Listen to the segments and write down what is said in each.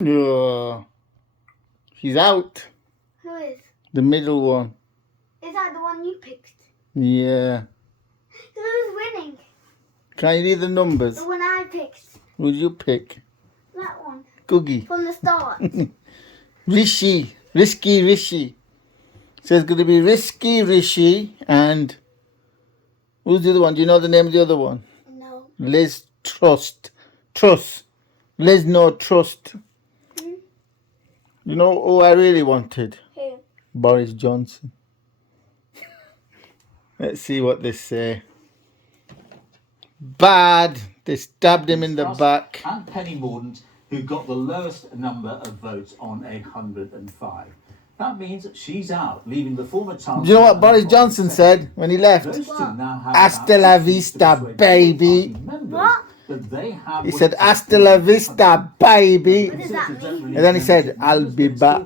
Yeah. She's out. Who is? The middle one. Is that the one you picked? Yeah. Who's winning? Can you read the numbers? The one I picked. Who'd you pick? That one. Cookie. From the start. Rishi. Risky Rishi. So it's going to be Risky Rishi and... Who's the other one? Do you know the name of the other one? No. Liz Truss. Liz No Trust. You know who I really wanted? Who? Boris Johnson. Let's see what they say. Bad. They stabbed him in the back. And Penny Mordaunt, who got the lowest number of votes on 105. That means she's out, leaving the former Chancellor. Do you know what Boris Johnson said when he left? Hasta la vista, baby. What? He said, hasta la vista, baby. What does that mean? And then he said, I'll be back.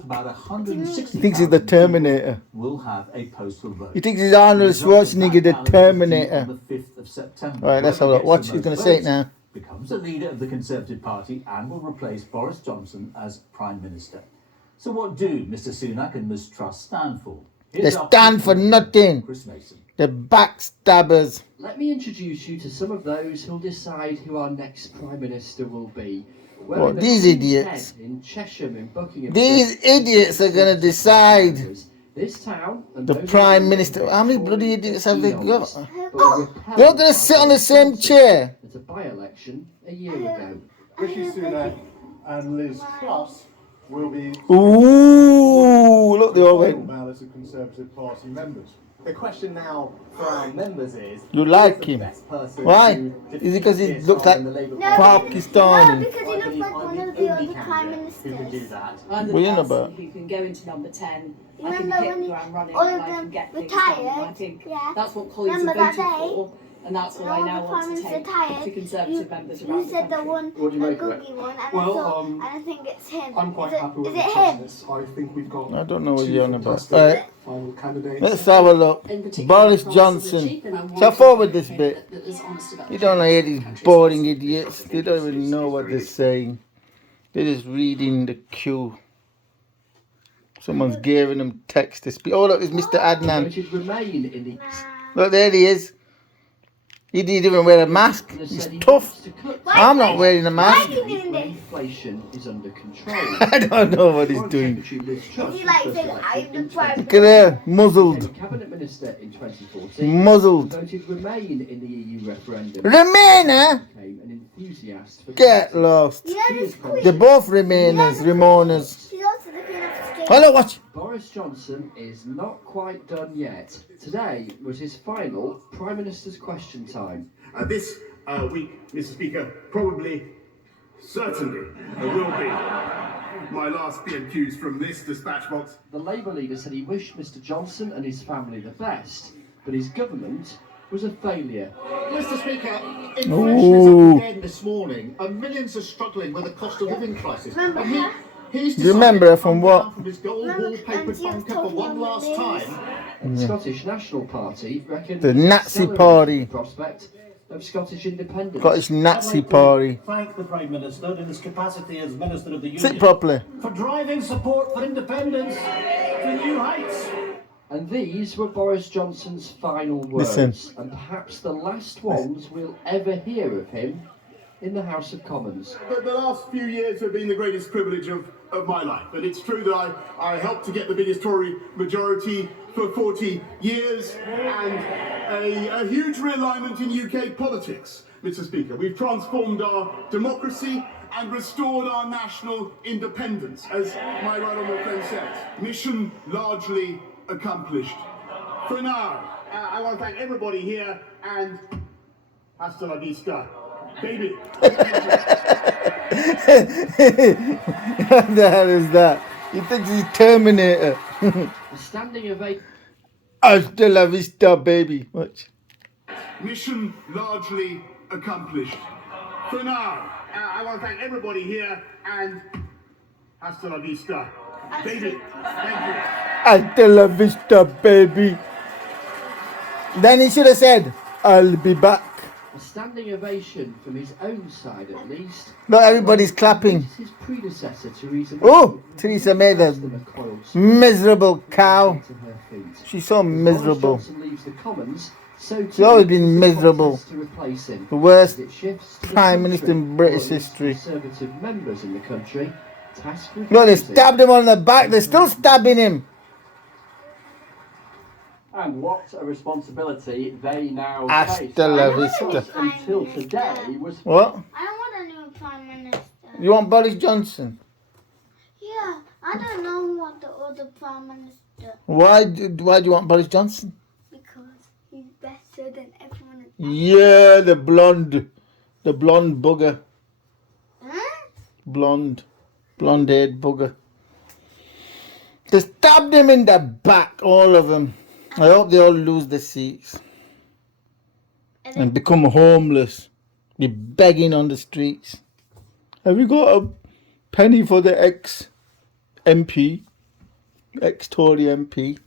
He thinks he's the Terminator. Will have a postal vote. He thinks he's Arnold Schwarzenegger, the Terminator. On the 5th of September. All right, let's have a look. Watch, he's going to say it now. Becomes the leader of the Conservative Party and will replace Boris Johnson as Prime Minister. So what do Mr. Sunak and Liz Truss stand for? They stand for nothing. Chris Mason. The backstabbers. Let me introduce you to some of those who'll decide who our next Prime Minister will be. What, these idiots? In Chesham, in Buckingham. These idiots are going to decide This town and the those Prime around Minister. How many bloody idiots have they got? But They're all going to sit on the same chair. At a by-election a year ago. Rishi Sunak and Liz Truss will be Ooh, look, they all went. ballots of Conservative Party members. The question now for our members is: You like him? Why? Is it because he looks like Pakistani? No, because he looks like one of the other Prime Ministers. I'm the What are you on person about? who can go into number 10. I can Remember hit when the he- ground running all and of I can them get things done. And I retired? think Yeah. that's what colleagues Remember have that voted day? for, and that's what I All now the want Prime to Minister take retired. to Conservative members You around the said the country. one, What do you the make of it? cookie one, and Well, and I think it's him. I'm quite is happy with it the him? process. I think we've got I don't know what two you're on about. fantastic final candidates. Let's have a look. In particular, Boris Truss Johnson. and the Chief, and I want So to forward this make bit. that is honest about You the don't know challenges these the country's boring facing. idiots. They don't even know what they're saying. They're just reading the queue. Someone's giving them text to speak. Oh, look, it's Mr. Adnan. Voted Remain in the Look, there he is. He didn't even wear a mask. He's tough. I'm not wearing a Why mask. are you doing this? Inflation is under control. I don't know what he's Foreign doing. Secretary Liz Truss Is he was like first saying, elected I'm the in Prime Look at there, muzzled. became Cabinet Minister in 2014. Muzzled. Voted Remain in the EU referendum. Remainer? Became an enthusiast for Get Brexit. lost. You know this queen? They're both Remainers, Ramonas. She's also the Queen of Australia. Hello, watch. Boris Johnson is not quite done yet. Today was his final Prime Minister's question time. This week, Mr. Speaker, probably, certainly, will be my last PMQs from this dispatch box. The Labour leader said he wished Mr. Johnson and his family the best, but his government was a failure. Mr. Speaker, inflation Ooh. is up again this morning, and millions are struggling with the cost of living crisis. Remember And her? he's Do you remember her decided to from come what? down from his gold Remember wallpapered when she was bunker for talking one on the last news? time. And the Scottish National Party reckon The Nazi accelerated Party. the prospect of Scottish independence. Scottish Nazi Party. Thank the Prime Minister in his capacity as Minister of the Sit Union properly. for driving support for independence to new heights. And these were Boris Johnson's final words, Listen. and perhaps the last ones we'll ever hear of him in the House of Commons. The last few years have been the greatest privilege of my life, and it's true that I helped to get the biggest Tory majority for 40 years, and a huge realignment in UK politics, Mr. Speaker. We've transformed our democracy and restored our national independence, as my right honourable friend says. Mission largely accomplished. For now, I want to thank everybody here, and hasta la vista, baby. What the hell is that? He thinks he's Terminator. The standing ovation Hasta la vista, baby. Watch. Mission largely accomplished. For now, I want to thank everybody here, and hasta la vista, baby. Thank you. Hasta la vista, baby. Then he should have said, I'll be back. A standing ovation from his own side, at least. Look, everybody's clapping. His predecessor, Theresa May. Oh, Theresa May, the them a coiled miserable cow. to her feet. She's so miserable. Boris Johnson leaves the Commons, so She's always been too miserable. to replace him. The worst As it shifts to the Prime Minister country, in British or at least history. Conservative members in the country tasked with Look, they choosing. stabbed him on the back. They're still stabbing him. And what a responsibility they now face. Hasta la vista. Truss, until today, was What? I don't want a new Prime Minister. You want Boris Johnson? Yeah, I don't know what the other Prime Minister Why do you want Boris Johnson? because he's better than everyone else. Yeah, the blonde bugger. Huh? Blonde-haired bugger. They stabbed him in the back, all of them. I hope they all lose their seats and become homeless. Be begging on the streets. Have you got a penny for the ex-Tory MP?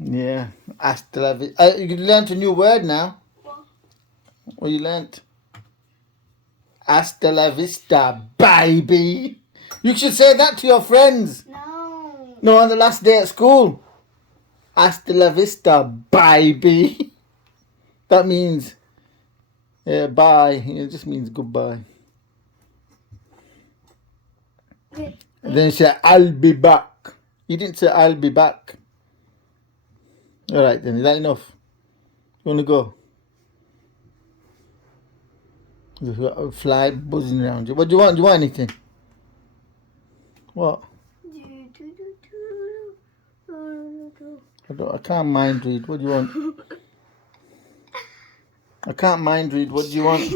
Yeah, hasta la vista. You learnt a new word now. What you learnt? Hasta la vista, baby. You should say that to your friends. No. No, on the last day at school. Hasta la vista, baby. That means, bye. It just means goodbye. And then you say, I'll be back. You didn't say, I'll be back. All right, then. Is that enough? You want to go? There's a fly buzzing around you. What do you want? Do you want anything? What? I can't mind read. What do you want? I can't mind read. What do you want?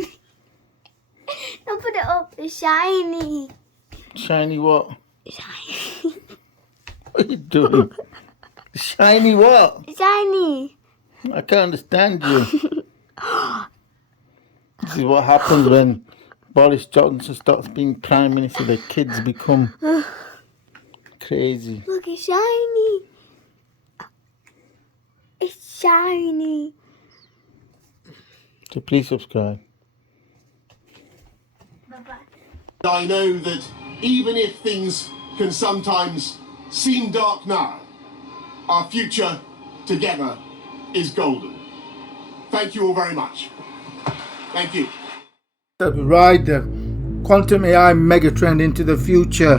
Don't put it up. It's shiny. Shiny what? Shiny. What are you doing? Shiny what? Shiny. I can't understand you. This is what happens when Boris Johnson starts being Prime Minister. The kids become crazy. Look, it's shiny. It's shiny. So please subscribe. Bye-bye. I know that even if things can sometimes seem dark now, our future together is golden. Thank you all very much. Thank you. Ride the quantum AI megatrend into the future.